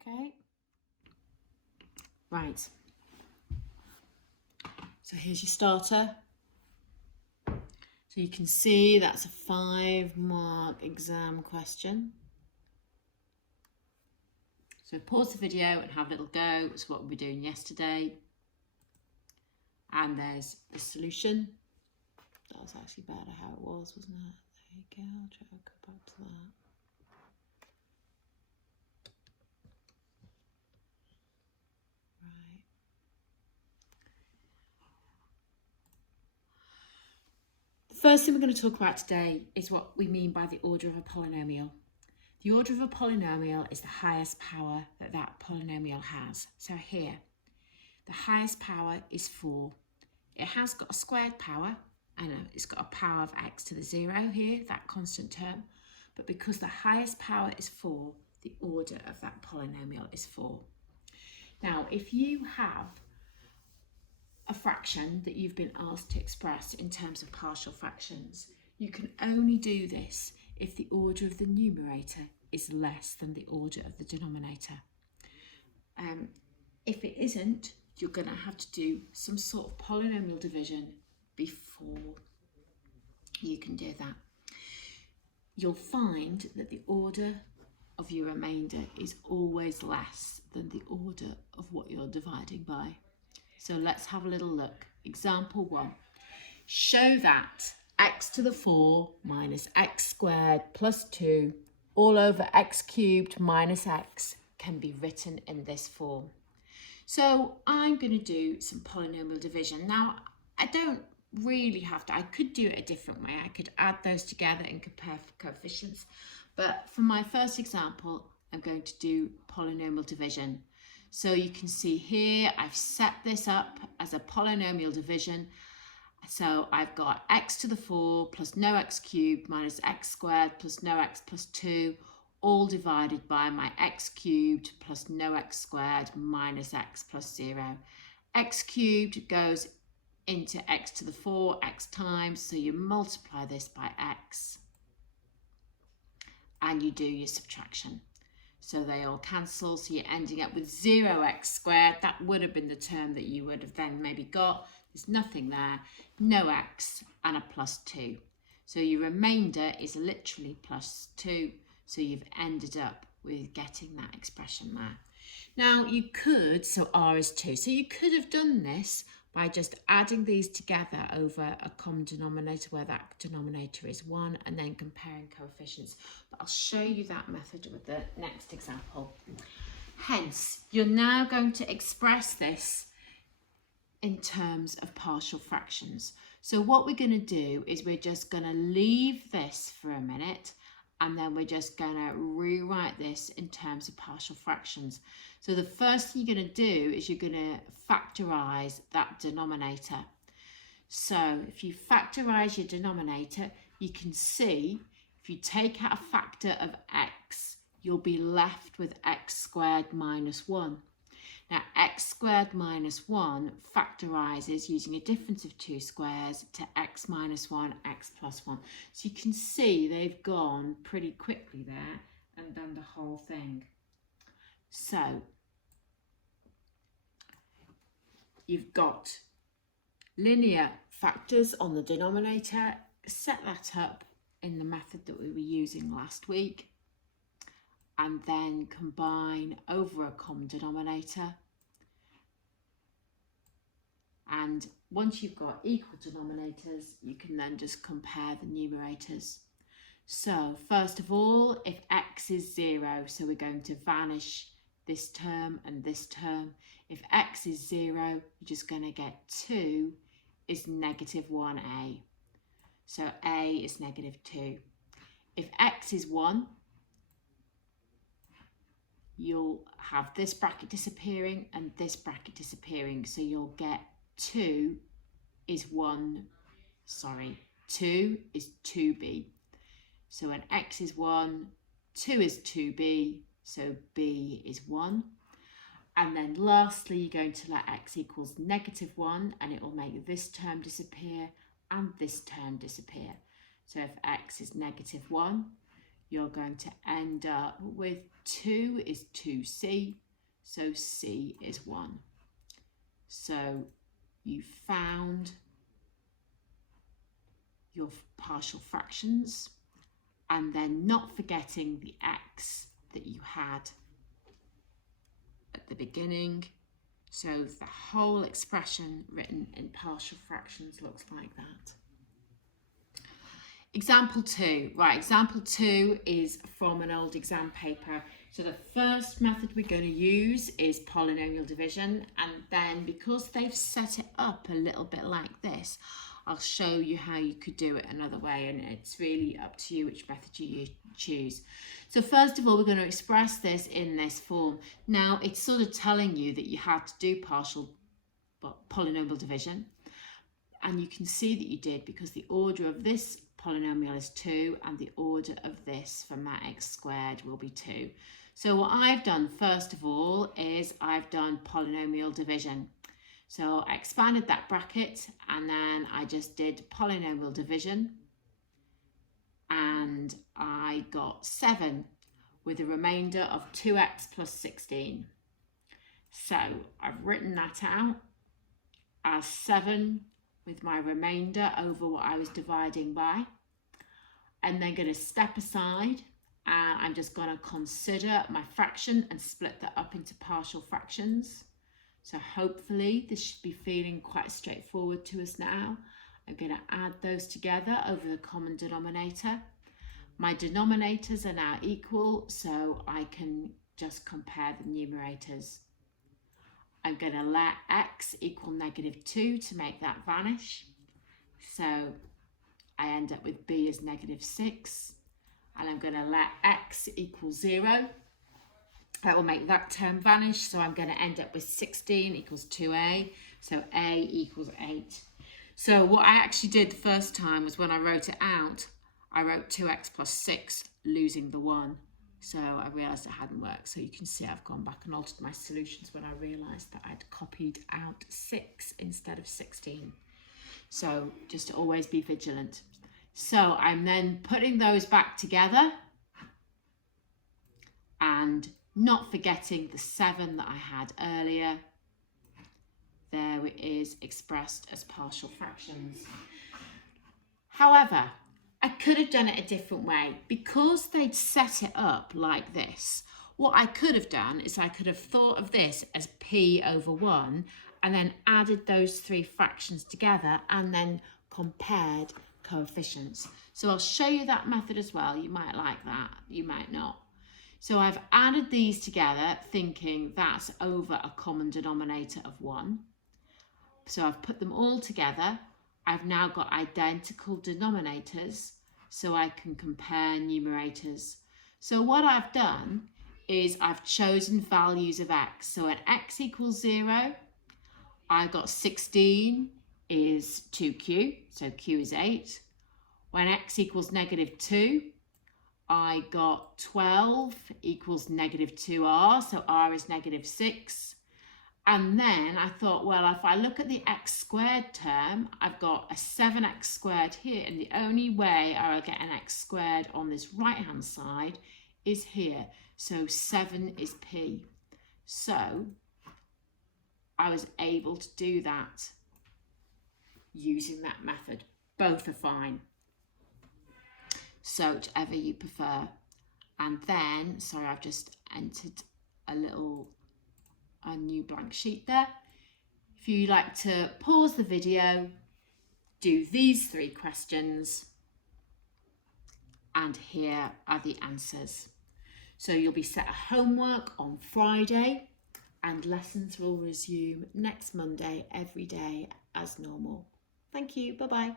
Okay. Right. So here's your starter. So you can see that's a 5-mark exam question. So pause the video and have a little go. It's what we were doing yesterday. And there's the solution. That was actually better how it was, wasn't it? There you go. I'll try to go back to that. Right. The first thing we're going to talk about today is what we mean by the order of a polynomial. The order of a polynomial is the highest power that that polynomial has. So here, the highest power is 4. It has got a squared power, and it's got a power of x to the 0 here, that constant term. But because the highest power is 4, the order of that polynomial is 4. Now, if you have a fraction that you've been asked to express in terms of partial fractions, you can only do this if the order of the numerator is less than the order of the denominator. If it isn't, you're going to have to do some sort of polynomial division before you can do that. You'll find that the order of your remainder is always less than the order of what you're dividing by. So let's have a little look. Example 1. Show that x to the 4 minus x squared plus 2 all over x cubed minus x can be written in this form. So I'm going to do some polynomial division. Now, I don't really have to. I could do it a different way. I could add those together and compare coefficients. But for my first example, I'm going to do polynomial division. So you can see here, I've set this up as a polynomial division. So I've got x to the 4 plus no x cubed minus x squared plus no x plus 2, all divided by my x cubed plus no x squared minus x plus 0. X cubed goes into x to the 4 x times, so you multiply this by x and you do your subtraction. So they all cancel, so you're ending up with 0x squared. That would have been the term that you would have then maybe got. There's nothing there, no x and a plus 2. So your remainder is literally plus 2. So you've ended up with getting that expression there. Now you could, so r is 2. So you could have done this by just adding these together over a common denominator where that denominator is 1 and then comparing coefficients. But I'll show you that method with the next example. Hence, you're now going to express this in terms of partial fractions. So what we're going to do is we're just going to leave this for a minute and then we're just going to rewrite this in terms of partial fractions. So the first thing you're going to do is you're going to factorise that denominator. So if you factorise your denominator, you can see if you take out a factor of x, you'll be left with x squared minus 1. Now, x squared minus 1 factorises using a difference of 2 squares to x minus 1, x plus 1. So you can see they've gone pretty quickly there and done the whole thing. So you've got linear factors on the denominator. Set that up in the method that we were using last week. And then combine over a common denominator. And once you've got equal denominators, you can then just compare the numerators. So first of all, if x is 0, so we're going to vanish this term and this term. If x is 0, you're just going to get 2 is negative 1a. So a is negative 2. If x is 1, you'll have this bracket disappearing and this bracket disappearing. So you'll get 2 is 2b. So when x is 1, 2 is 2b, so b is 1. And then lastly, you're going to let x equals negative 1 and it will make this term disappear and this term disappear. So if x is negative 1, you're going to end up with 2 is 2c, so c is 1. So you found your partial fractions, and then not forgetting the x that you had at the beginning. So the whole expression written in partial fractions looks like that. Example 2. Right, example 2 is from an old exam paper. So the first method we're going to use is polynomial division, and then because they've set it up a little bit like this, I'll show you how you could do it another way, and it's really up to you which method you choose. So first of all, we're going to express this in this form. Now, it's sort of telling you that you had to do polynomial division, and you can see that you did because the order of this polynomial is 2, and the order of this from that x squared will be 2. So what I've done first of all is I've done polynomial division. So I expanded that bracket, and then I just did polynomial division, and I got 7 with a remainder of 2x plus 16. So I've written that out as 7 with my remainder over what I was dividing by. I'm then going to step aside, and I'm just going to consider my fraction and split that up into partial fractions. So hopefully this should be feeling quite straightforward to us now. I'm going to add those together over the common denominator. My denominators are now equal, so I can just compare the numerators. I'm going to let x equal -2 to make that vanish. So I end up with b as -6, and I'm going to let x equal 0. That will make that term vanish, so I'm going to end up with 16 equals 2a, so a equals 8. So what I actually did the first time was when I wrote it out, I wrote 2x plus 6, losing the 1. So I realised it hadn't worked. So you can see I've gone back and altered my solutions when I realised that I'd copied out 6 instead of 16. So just always be vigilant. So I'm then putting those back together and not forgetting the 7 that I had earlier. There it is, expressed as partial fractions. However, I could have done it a different way. Because they'd set it up like this, what I could have done is I could have thought of this as p over 1 and then added those 3 fractions together and then compared coefficients. So I'll show you that method as well. You might like that, you might not. So I've added these together thinking that's over a common denominator of 1. So I've put them all together. I've now got identical denominators, so I can compare numerators. So what I've done is I've chosen values of x. So at x equals 0, I got 16 is 2q, so q is 8. When x equals -2, I got 12 equals -2r, so r is -6. And then I thought, well, if I look at the x squared term, I've got a 7x squared here, and the only way I'll get an x squared on this right-hand side is here. So 7 is p. So I was able to do that using that method. Both are fine. So whichever you prefer. And then, sorry, I've just entered a new blank sheet there. If you like to pause the video, do these 3 questions, and here are the answers. So you'll be set a homework on Friday, and lessons will resume next Monday every day as normal. Thank you. Bye-bye.